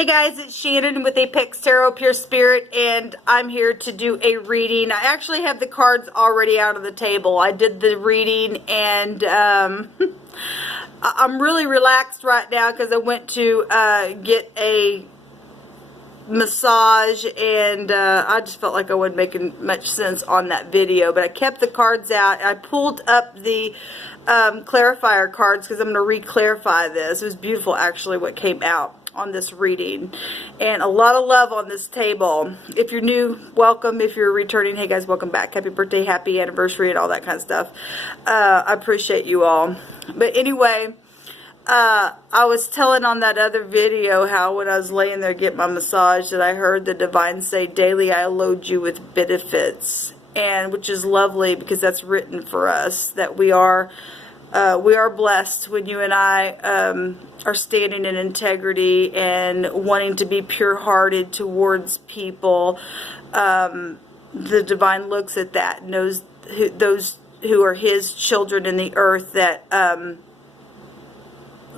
Hey guys, it's Shannon with Apex Tarot Pure Spirit, and I'm here to do a reading. I actually have the cards already out of the table. I did the reading, and I'm really relaxed right now because I went to get a massage, and I just felt like I wasn't making much sense on that video, but I kept the cards out. I pulled up the clarifier cards because I'm going to re-clarify this. It was beautiful, actually, what came out on this reading, and a lot of love on this table. If you're new, welcome. If you're returning, hey guys, welcome back. Happy birthday, happy anniversary, and all that kind of stuff. I appreciate you all. But anyway, I was telling on that other video how when I was laying there getting my massage that I heard the divine say, daily I load you with benefits, and which is lovely because that's written for us, that we are blessed when you and I are standing in integrity and wanting to be pure-hearted towards people. The divine looks at that, knows those who are his children in the earth that want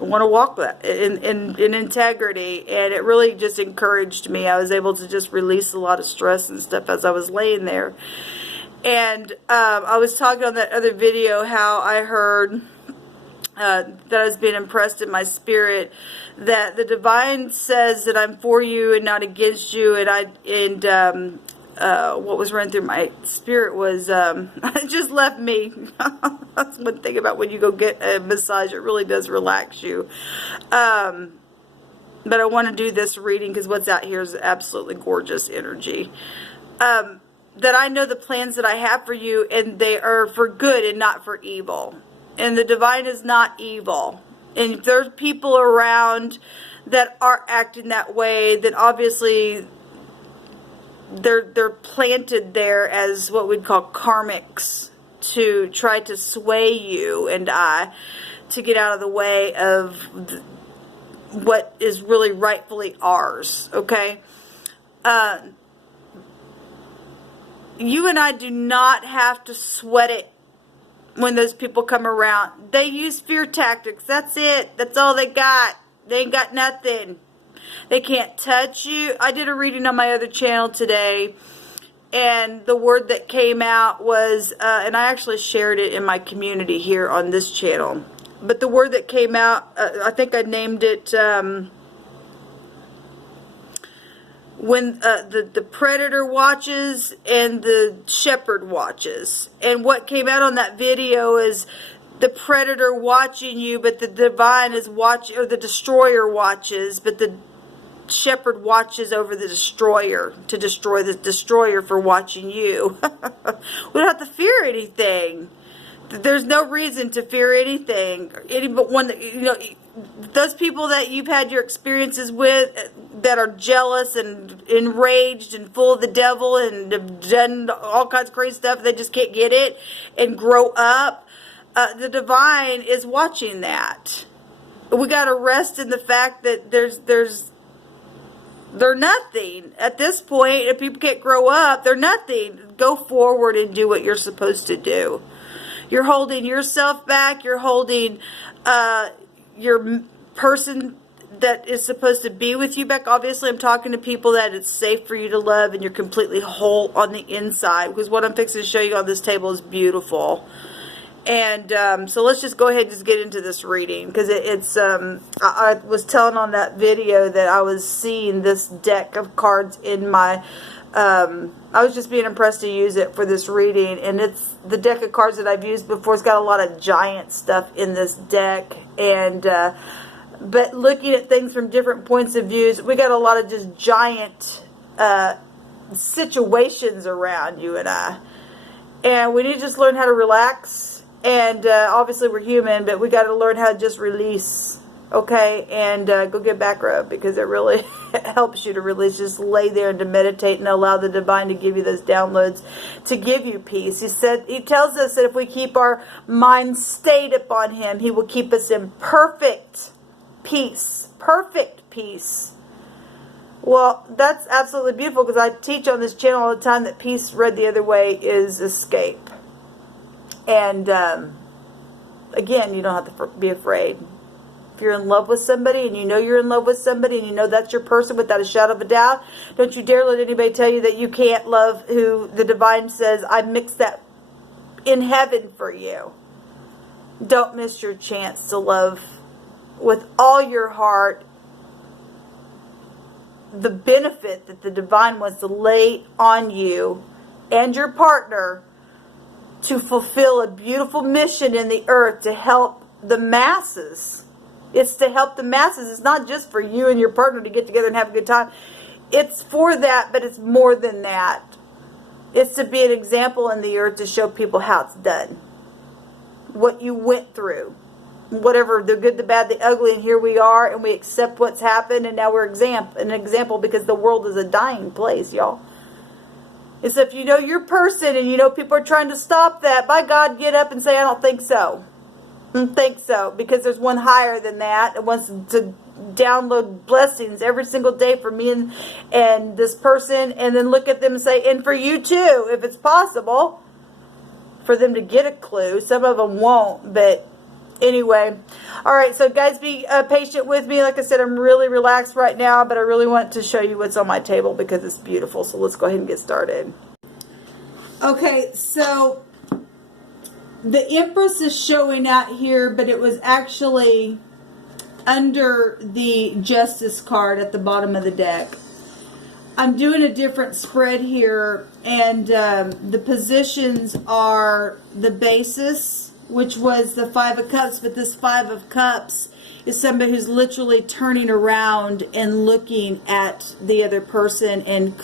to walk in integrity, and it really just encouraged me. I was able to just release a lot of stress and stuff as I was laying there. And I was talking on that other video how I heard that I was being impressed in my spirit that the divine says that I'm for you and not against you, and what was running through my spirit was it just left me. That's one thing about when you go get a massage, it really does relax you. But I want to do this reading because what's out here is absolutely gorgeous energy. That I know the plans that I have for you, and they are for good and not for evil. And the divine is not evil. And if there's people around that are acting that way, then obviously they're planted there as what we'd call karmics to try to sway you and I to get out of the way of what is really rightfully ours. Okay? You and I do not have to sweat it when those people come around. They use fear tactics. That's it. That's all they got. They ain't got nothing. They can't touch you. I did a reading on my other channel today, and the word that came out was, and I actually shared it in my community here on this channel, but the word that came out, I think I named it, when the predator watches and the shepherd watches. And what came out on that video is the predator watching you, but the divine is watching, or the destroyer watches, but the shepherd watches over the destroyer to destroy the destroyer for watching you. We don't have to fear anything. There's no reason to fear anything. Those people that you've had your experiences with that are jealous and enraged and full of the devil and have done all kinds of crazy stuff, they just can't get it and grow up. The divine is watching that. We got to rest in the fact that they're nothing at this point. If people can't grow up, they're nothing. Go forward and do what you're supposed to do. You're holding yourself back. You're holding your person that is supposed to be with you back. Obviously, I'm talking to people that it's safe for you to love and you're completely whole on the inside, because what I'm fixing to show you on this table is beautiful. And so let's just go ahead and just get into this reading, because I was telling on that video that I was seeing this deck of cards in my I was just being impressed to use it for this reading, and it's the deck of cards that I've used before. It's got a lot of giant stuff in this deck, and but looking at things from different points of views, we got a lot of just giant situations around you and I, and we need to just learn how to relax. And obviously we're human, but we got to learn how to just release. Okay, and go get back rub, because it really helps you to release. Just lay there and to meditate and allow the divine to give you those downloads to give you peace. He tells us that if we keep our mind stayed upon him, he will keep us in perfect peace. Perfect peace. Well, that's absolutely beautiful, because I teach on this channel all the time that peace read the other way is escape. And again, you don't have to be afraid. you're in love with somebody and you know you're in love with somebody and you know that's your person without a shadow of a doubt, don't you dare let anybody tell you that you can't love who the divine says, I mixed that in heaven for you. Don't miss your chance to love with all your heart the benefit that the divine wants to lay on you and your partner to fulfill a beautiful mission in the earth to help the masses. It's to help the masses. It's not just for you and your partner to get together and have a good time. It's for that, but it's more than that. It's to be an example in the earth to show people how it's done. What you went through. Whatever, the good, the bad, the ugly, and here we are, and we accept what's happened, and now we're an example because the world is a dying place, y'all. And so if you know your person and you know people are trying to stop that, by God, get up and say, I don't think so. I don't think so, because there's one higher than that and wants to download blessings every single day for me and this person, and then look at them and say, and for you too, if it's possible, for them to get a clue. Some of them won't, but anyway, all right, so guys, be patient with me. Like I said, I'm really relaxed right now, but I really want to show you what's on my table because it's beautiful. So let's go ahead and get started. Okay, so the Empress is showing out here, but it was actually under the Justice card at the bottom of the deck. I'm doing a different spread here, and the positions are the basis, which was the Five of Cups, but this Five of Cups is somebody who's literally turning around and looking at the other person and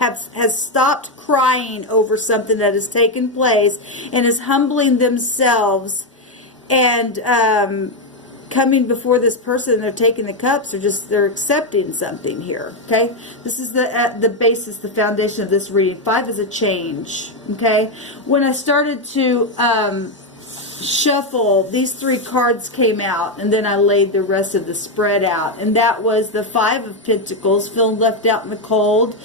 has stopped crying over something that has taken place and is humbling themselves and coming before this person. They're taking the cups, they're accepting something here. Okay, this is the basis, the foundation of this reading. 5 is a change. Okay, when I started to shuffle, these 3 cards came out, and then I laid the rest of the spread out, and that was the 5 of Pentacles, feeling left out in the cold,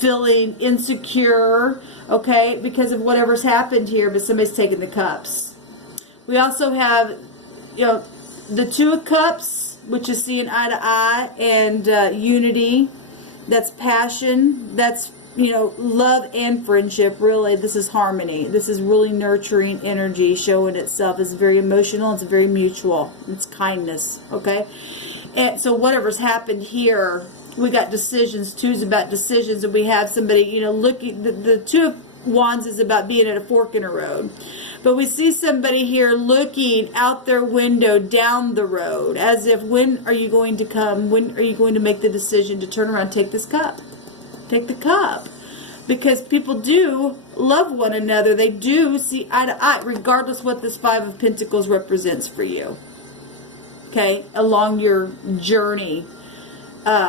feeling insecure, okay, because of whatever's happened here, but somebody's taken the cups. We also have, the 2 of Cups, which is seeing eye to eye, and unity. That's passion. That's, love and friendship, really. This is harmony. This is really nurturing energy showing itself. It's very emotional. It's very mutual. It's kindness, okay? And so whatever's happened here, we got decisions. 2 is about decisions, and we have somebody, looking. The 2 of Wands is about being at a fork in a road. But we see somebody here looking out their window down the road, as if, when are you going to come? When are you going to make the decision to turn around and take this cup? Take the cup. Because people do love one another. They do see eye to eye, regardless what this 5 of Pentacles represents for you. Okay? Along your journey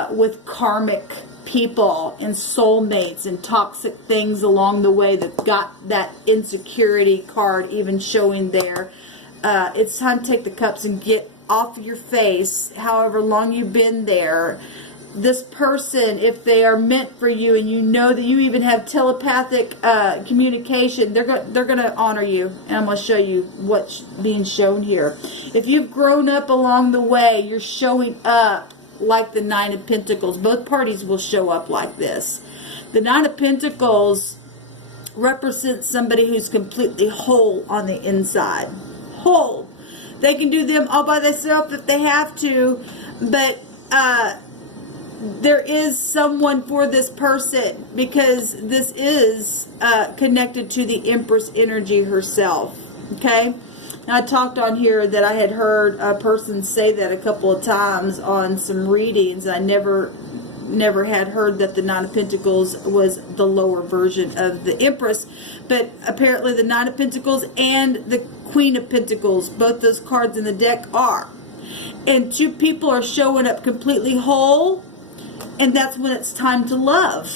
with karmic people and soulmates and toxic things along the way that got that insecurity card even showing there. It's time to take the cups and get off your face, however long you've been there. This person, if they are meant for you, and you know that you even have telepathic communication, they're going to honor you. And I'm going to show you what's being shown here. If you've grown up along the way, you're showing up like the 9 of Pentacles. Both parties will show up like this. The 9 of Pentacles represents somebody who's completely whole on the inside. Whole. They can do them all by themselves if they have to, but there is someone for this person, because this is connected to the Empress energy herself. Okay? Now, I talked on here that I had heard a person say that a couple of times on some readings. I never had heard that the 9 of Pentacles was the lower version of the Empress. But apparently the 9 of Pentacles and the Queen of Pentacles, both those cards in the deck are. And 2 people are showing up completely whole, and that's when it's time to love.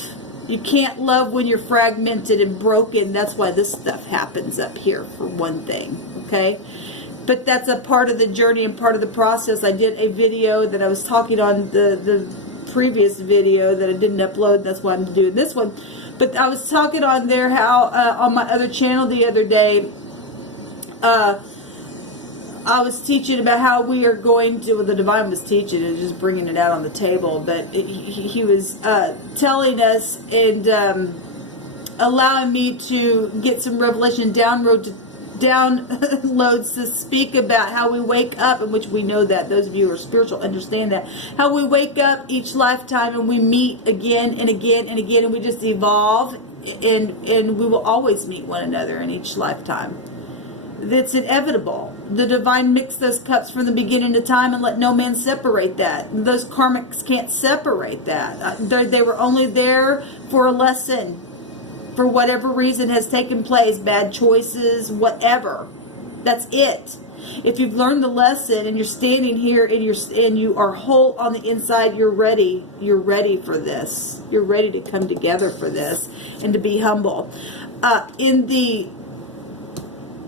You can't love when you're fragmented and broken. That's why this stuff happens up here, for one thing. Okay, but that's a part of the journey and part of the process. I did a video that I was talking on the previous video that I didn't upload. That's why I'm doing this one. But I was talking on there how on my other channel the other day, I was teaching about how we are going to, well, the divine was teaching and just bringing it out on the table, but he was telling us and allowing me to get some revelation downloads to speak about how we wake up, in which we know that those of you who are spiritual understand that, how we wake up each lifetime and we meet again and again and again, and we just evolve, and we will always meet one another in each lifetime. It's inevitable. The divine mixed those cups from the beginning of time and let no man separate that. Those karmics can't separate that. They were only there for a lesson, for whatever reason has taken place, bad choices, whatever. That's it. If you've learned the lesson and you're standing here and you are whole on the inside, you're ready. You're ready for this. You're ready to come together for this and to be humble. In the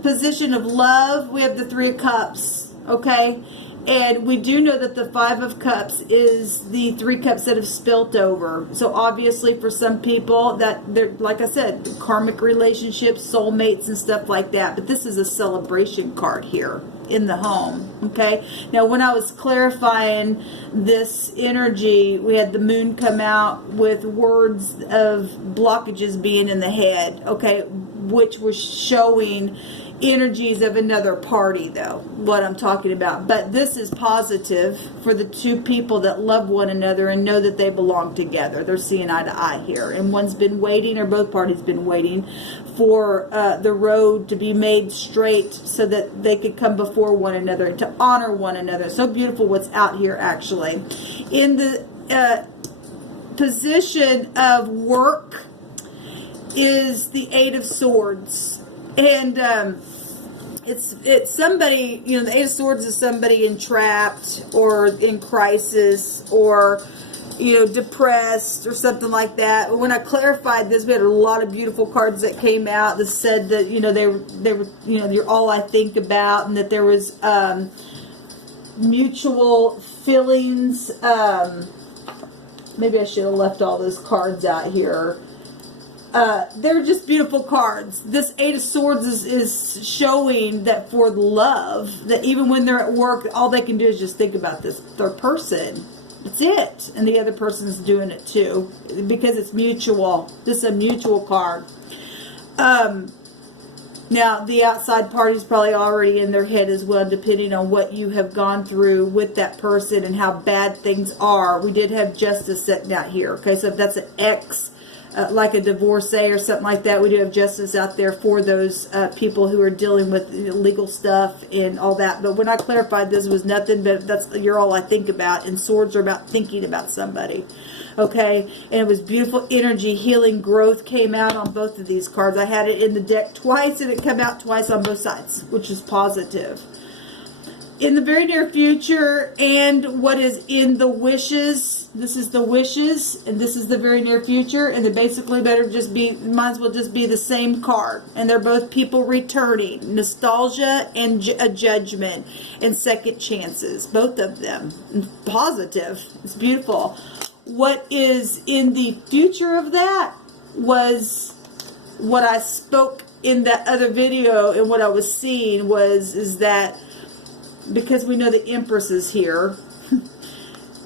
position of love, we have the Three of Cups, okay? And we do know that the Five of Cups is the three cups that have spilt over. So obviously for some people that they're, like I said, karmic relationships, soulmates and stuff like that. But this is a celebration card here in the home, okay? Now when I was clarifying this energy, we had the moon come out with words of blockages being in the head, okay? Which were showing energies of another party, though, what I'm talking about. But this is positive for the two people that love one another and know that they belong together. They're seeing eye to eye here, and one's been waiting, or both parties been waiting for the road to be made straight so that they could come before one another and to honor one another. So beautiful what's out here, actually. In the position of work is the Eight of Swords. And it's somebody, you know, the Eight of Swords is somebody entrapped or in crisis or, you know, depressed or something like that. When I clarified this, we had a lot of beautiful cards that came out that said that, you know, they were, you know, you're all I think about, and that there was mutual feelings. Maybe I should have left all those cards out here. They're just beautiful cards. This Eight of Swords is showing that for love, that even when they're at work, all they can do is just think about this third person. That's it. And the other person's doing it too, because it's mutual. This is a mutual card. Now, the outside party is probably already in their head as well, depending on what you have gone through with that person and how bad things are. We did have justice sitting out here. Okay, so if that's an ex, like a divorcee or something like that, we do have justice out there for those people who are dealing with legal stuff and all that. But when I clarified, this was nothing but you're all I think about, and swords are about thinking about somebody. Okay, and it was beautiful energy, healing, growth came out on both of these cards. I had it in the deck twice, and it came out twice on both sides, which is positive. In the very near future, and what is in the wishes, this is the wishes, and this is the very near future, and they basically better just be, might as well just be the same card. And they're both people returning, nostalgia and a judgment, and second chances, both of them. Positive. It's beautiful. What is in the future of that was what I spoke in that other video, and what I was seeing is that, because we know the Empress is here,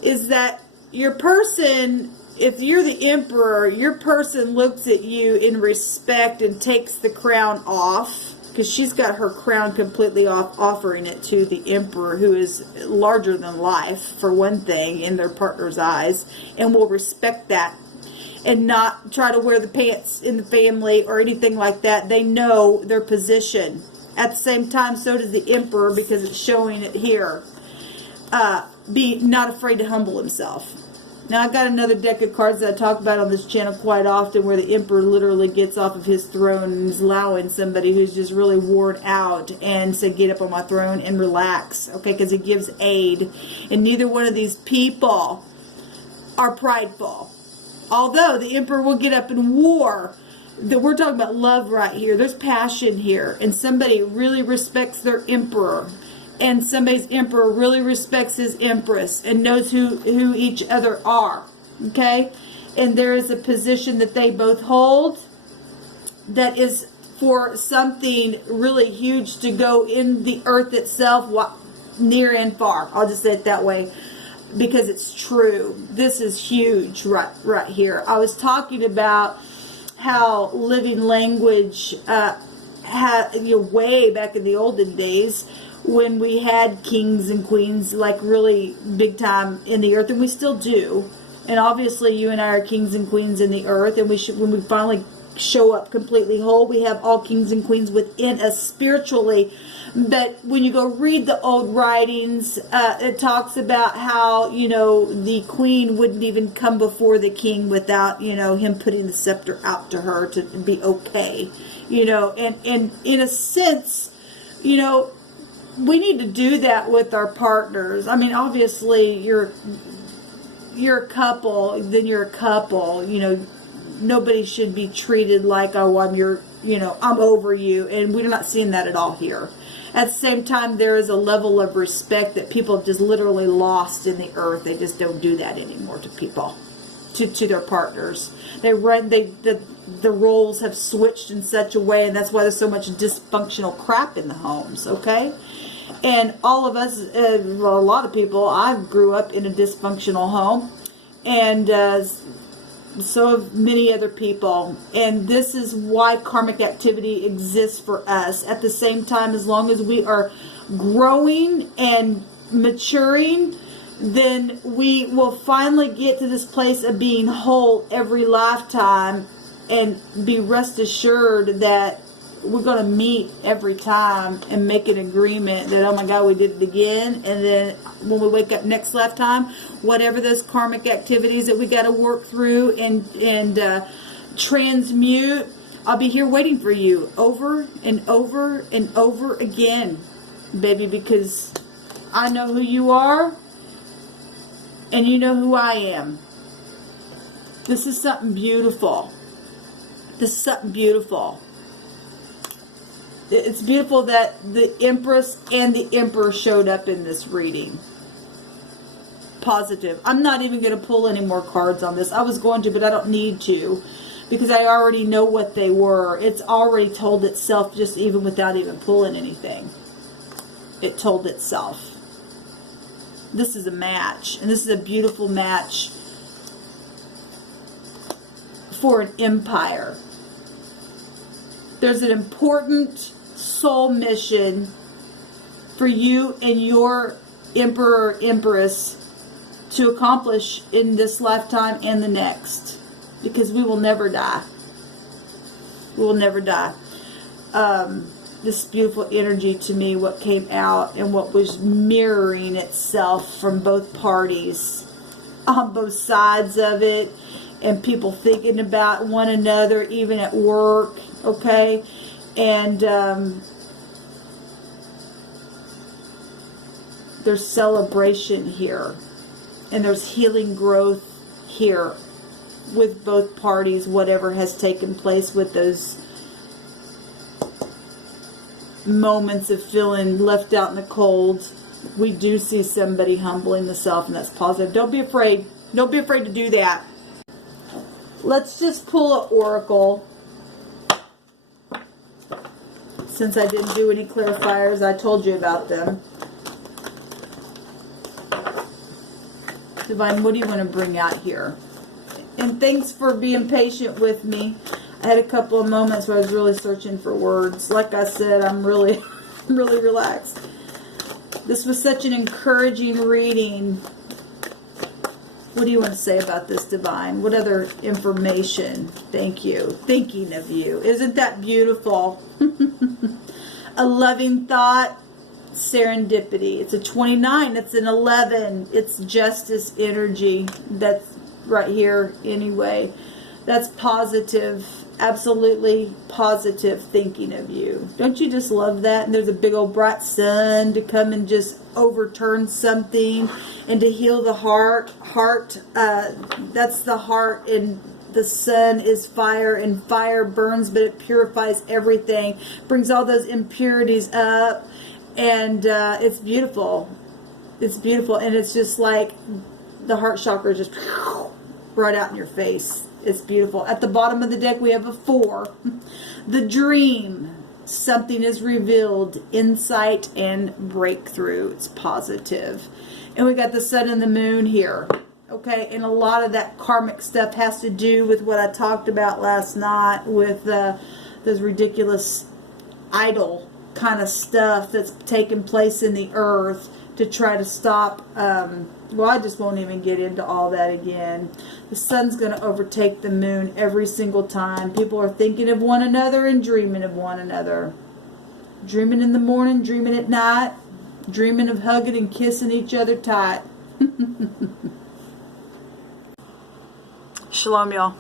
is that your person, if you're the Emperor, your person looks at you in respect and takes the crown off, because she's got her crown completely off, offering it to the Emperor, who is larger than life, for one thing, in their partner's eyes, and will respect that and not try to wear the pants in the family or anything like that. They know their position. At the same time, so does the Emperor, because it's showing it here. Be not afraid to humble himself. Now, I've got another deck of cards that I talk about on this channel quite often, where the Emperor literally gets off of his throne and is allowing somebody who's just really worn out and said, get up on my throne and relax, okay, because he gives aid. And neither one of these people are prideful. Although the Emperor will get up in war. We're talking about love right here. There's passion here. And somebody really respects their Emperor. And somebody's Emperor really respects his Empress and knows who each other are. Okay? And there is a position that they both hold that is for something really huge to go in the earth itself, near and far. I'll just say it that way, because it's true. This is huge right here. I was talking about how living language way back in the olden days, when we had kings and queens, like really big time in the earth, and we still do. And obviously you and I are kings and queens in the earth, and when we finally show up completely whole, we have all kings and queens within us spiritually. But when you go read the old writings, it talks about how, the queen wouldn't even come before the king without, him putting the scepter out to her to be okay. And in a sense, we need to do that with our partners. I mean, obviously you're a couple, then you're a couple. Nobody should be treated like, oh, I'm over you. And we're not seeing that at all here. At the same time, there is a level of respect that people have just literally lost in the earth. They just don't do that anymore to people, to their partners. The roles have switched in such a way, and that's why there's so much dysfunctional crap in the homes, okay? And all of us, a lot of people, I grew up in a dysfunctional home, and so have many other people. And this is why karmic activity exists for us. At the same time, as long as we are growing and maturing, then we will finally get to this place of being whole every lifetime, and be rest assured that we're going to meet every time and make an agreement that, oh my God, we did it again. And then when we wake up next lifetime, whatever those karmic activities that we got to work through and transmute, I'll be here waiting for you over and over and over again, baby, because I know who you are and you know who I am. This is something beautiful. This is something beautiful. It's beautiful that the Empress and the Emperor showed up in this reading. Positive. I'm not even going to pull any more cards on this. I was going to, but I don't need to, because I already know what they were. It's already told itself, just even without even pulling anything. It told itself. This is a match, and this is a beautiful match for an empire. There's an important soul mission for you and your emperor or empress to accomplish in this lifetime and the next, because we will never die. We will never die. This beautiful energy to me, what came out and what was mirroring itself from both parties, on both sides of it, and people thinking about one another, even at work, okay? And there's celebration here, and there's healing growth here with both parties, whatever has taken place with those moments of feeling left out in the cold. We do see somebody humbling themselves, and that's positive. Don't be afraid. Don't be afraid to do that. Let's just pull an oracle. Since I didn't do any clarifiers, I told you about them. Divine, what do you want to bring out here? And thanks for being patient with me. I had a couple of moments where I was really searching for words. Like I said, I'm really relaxed. This was such an encouraging reading. What do you want to say about this, Divine? What other information? Thank you. Thinking of you. Isn't that beautiful? A loving thought. Serendipity. It's a 29. It's an 11. It's justice energy. That's right here anyway. That's positive. Absolutely positive thinking of you. Don't you just love that? And there's a big old bright sun to come and just overturn something and to heal the heart. That's the heart, and the sun is fire, and fire burns, but it purifies everything. Brings all those impurities up, and it's beautiful. It's beautiful, and it's just like the heart chakra just right out in your face. It's beautiful. At the bottom of the deck, we have a 4. The dream. Something is revealed. Insight and breakthrough. It's positive. And we got the sun and the moon here. Okay, and a lot of that karmic stuff has to do with what I talked about last night with those ridiculous idol kind of stuff that's taking place in the earth to try to stop, well, I just won't even get into all that again. The sun's going to overtake the moon every single time. People are thinking of one another and dreaming of one another. Dreaming in the morning, dreaming at night, dreaming of hugging and kissing each other tight. Shalom, y'all.